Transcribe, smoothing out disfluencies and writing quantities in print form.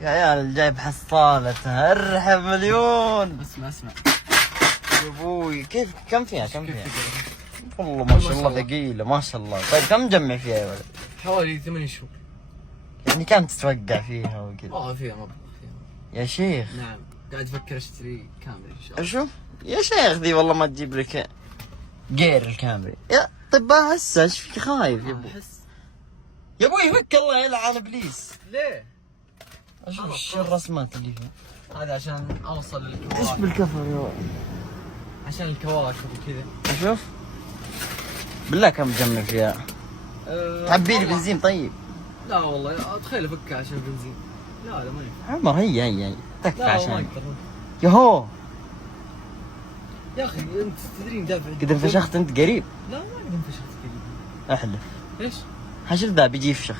يا عيال جايب حصالته، ارحب مليون. اسمع يا ابوي كيف كم فيها؟ والله ما شاء الله ثقيلة ما شاء الله. طيب كم مجمع فيها يا ولد؟ حوالي 8 شهور. يعني كم تتوقع فيها وكذا؟ فيها مبلغ يا شيخ. نعم قاعد افكر اشتري كاميرا ان شاء الله. شوف يا شيخ ذي والله ما تجيب لك غير الكاميرا. يا طيب هسه ايش فيك خايف يا ابوي؟ يا ابوي فك الله يلعن ابليس. ليه؟ اشوف ايش الرسمات اللي فيها. هذا عشان اوصل ايش للكواكب. بالكفر يا ولد؟ عشان الكواكب وكذا. اشوف بالله كم مجمع فيها؟ تعبي لي بنزين طيب. لا والله اتخيل افكها عشان بنزين. لا ما ينفع. عمر هي تكفى لا ما عشان اقدر. يهو. يا اخي انت تدري دافع قد انفشخت انت قريب. لا ما قد انفشخت قريب. احلف. ايش؟ حشر ذا بيجي يفشخ.